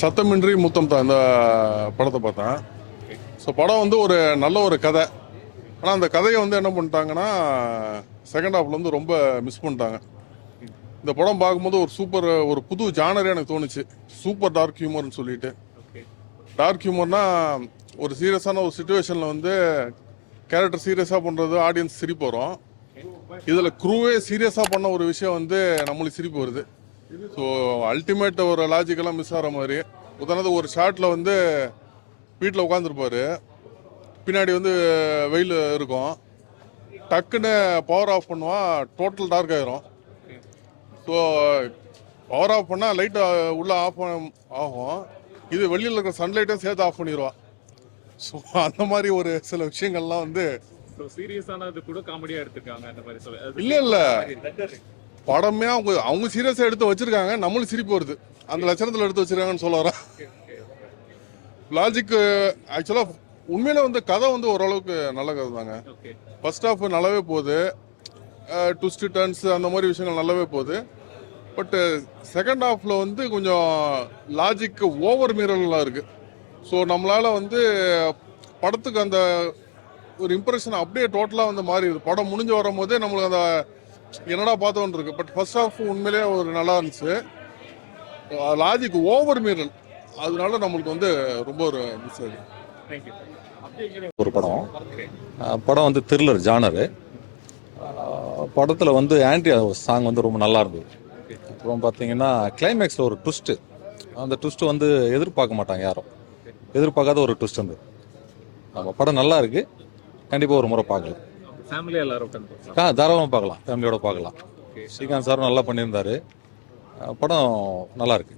சத்தமின்றி முத்தம் தான் இந்த படத்தை பார்த்தேன். ஸோ படம் வந்து ஒரு நல்ல ஒரு கதை. ஆனால் அந்த கதையை வந்து என்ன பண்ணிட்டாங்கன்னா செகண்ட் ஹாஃப்ல வந்து ரொம்ப மிஸ் பண்ணிட்டாங்க. இந்த படம் பார்க்கும்போது ஒரு புது ஜானரே எனக்கு தோணுச்சு. சூப்பர் டார்க் ஹியூமர்னு சொல்லிட்டு. டார்க் ஹியூமர்னா ஒரு சீரியஸான ஒரு சுச்சுவேஷனில் வந்து கேரக்டர் சீரியஸாக பண்ணுறது ஆடியன்ஸ் சிரிப்பு வரும். இதில் க்ரூவே சீரியஸாக பண்ண ஒரு விஷயம் வந்து நம்மளுக்கு சிரிப்பு வருது. ஸோ அல்டிமேட் ஒரு லாஜிக்கெல்லாம் மிஸ் ஆகிற மாதிரி. உதாரணத்துக்கு ஒரு ஷாட்டில் வந்து வீட்டில் உட்காந்துருப்பாரு, பின்னாடி வந்து வெயில் இருக்கும், டக்குன்னு பவர் ஆஃப் பண்ணுவான், டோட்டல் டார்க் ஆயிரும். ஸோ பவர் ஆஃப் பண்ணால் லைட்டு உள்ளே ஆஃப் ஆகும், இது வெளியில் இருக்கிற சன்லைட்டும் சேர்த்து ஆஃப் பண்ணிடுவான். ஸோ அந்த மாதிரி ஒரு சில விஷயங்கள்லாம் வந்து சீரியஸானது கூட காமெடியா எடுத்துருக்காங்க. அந்த மாதிரி சொல்ல இல்லை படமே அவங்க சீரியஸாக எடுத்து வச்சிருக்காங்க, நம்மளுக்கு சிரிப்பு வருது. அந்த லட்சணத்தில் எடுத்து வச்சிருக்காங்கன்னு சொல்ல வரேன். லாஜிக் ஆக்சுவலாக உண்மையில வந்து கதை வந்து ஓரளவுக்கு நல்ல கதை தாங்க. ஃபர்ஸ்ட் ஹாஃப் நல்லாவே போகுது, ட்விஸ்ட் டர்ன்ஸ் அந்த மாதிரி விஷயங்கள் நல்லாவே போகுது. பட் செகண்ட் ஹாஃப்ல வந்து கொஞ்சம் லாஜிக் ஓவர் மீறலாம் இருக்கு. ஸோ நம்மளால வந்து படத்துக்கு அந்த ஒரு இம்ப்ரெஷன் அப்படியே டோட்டலாக வந்து மாறிடுது. படம் முடிஞ்சு வரும் போதே நம்மளுக்கு அந்த என்னடா பார்த்தோன்னு இருக்கு. பட் ஃபர்ஸ்ட் ஹாஃப் உண்மையிலேயே ஒரு நல்லா இருந்துச்சு. லாஜிக் ஓவர் மீறல், அதனால நம்மளுக்கு வந்து ரொம்ப ஒரு மிஸ் ஆகுது. ஒரு படம் வந்து த்ரில்லர் ஜானரு. படத்தில் வந்து ஆண்ட்ரியா சாங் வந்து ரொம்ப நல்லா இருந்தது. அப்புறம் பார்த்தீங்கன்னா கிளைமேக்ஸில் ஒரு ட்விஸ்ட்டு, அந்த ட்விஸ்ட்டு வந்து எதிர்பார்க்க மாட்டாங்க யாரும், எதிர்பார்க்காத ஒரு ட்விஸ்ட் வந்து. நம்ம படம் நல்லா இருக்கு, கண்டிப்பாக ஒரு முறை பார்க்கலாம். தாராளமாக பார்க்கலாம், ஃபேமிலியோட பார்க்கலாம். ஸ்ரீகாந்த் சாரும் நல்லா பண்ணியிருந்தாரு, படம் நல்லா இருக்கு.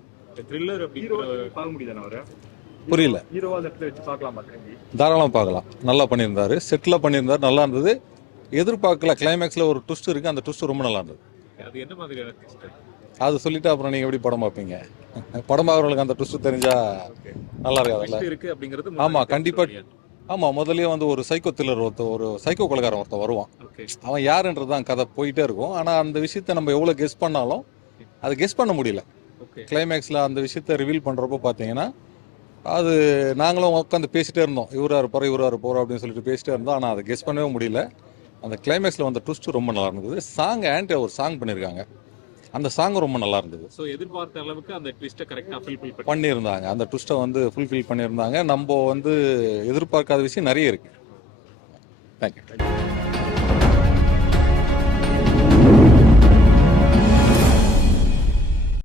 புரியல? தாராளமாக பார்க்கலாம், நல்லா பண்ணியிருந்தாரு, செட்டில் பண்ணியிருந்தாரு, நல்லா இருந்தது. எதிர்பார்க்கல, கிளைமேக்ஸில் ஒரு ட்விஸ்ட் இருக்கு, அந்த ட்விஸ்ட் ரொம்ப நல்லா இருந்தது. அது சொல்லிட்டு அப்புறம் நீங்க எப்படி படம் பார்ப்பீங்க? படம் பார்க்கறவங்களுக்கு அந்த ட்விஸ்ட் தெரிஞ்சா நல்லா இருக்காதுல்ல? ஆமா, கண்டிப்பா. ஆமா, முதல்லயே வந்து ஒரு சைக்கோ த்ரில்லர் ஒரு சைக்கோ கொலைகாரன் ஒருத்தன் வருவான். அவன் யாருன்றதுதான் கதை போயிட்டே இருக்கும். ஆனா அந்த விஷயத்த நம்ம எவ்வளவு கெஸ் பண்ணாலும் அதை கெஸ் பண்ண முடியல. கிளைமேக்ஸ்ல அந்த விஷயத்த ரிவீல் பண்றப்போ பாத்தீங்கன்னா அது நாங்களும் உட்காந்து பேசிட்டே இருந்தோம், இவரா இருப்பார் அப்படின்னு சொல்லிட்டு பேசிட்டே இருந்தோம். ஆனா அதை கெஸ் பண்ணவே முடியல. அந்த கிளைமேக்ஸ்ல வந்த ட்விஸ்ட் ரொம்ப நல்லா இருந்தது. சாங் ஆண்ட்ரியா ஒரு சாங் பண்ணியிருக்காங்க, அந்த சாங் ரொம்ப நல்லா இருந்தது. ஸோ எதிர்பார்த்த அளவுக்கு அந்த ட்விஸ்ட்டை கரெக்டாக ஃபுல்ஃபில் பண்ணியிருந்தாங்க, அந்த ட்விஸ்ட்டை வந்து ஃபுல்ஃபில் பண்ணியிருந்தாங்க. நம்ம வந்து எதிர்பார்க்காத விஷயம் நிறைய இருக்கு. தேங்க்யூ.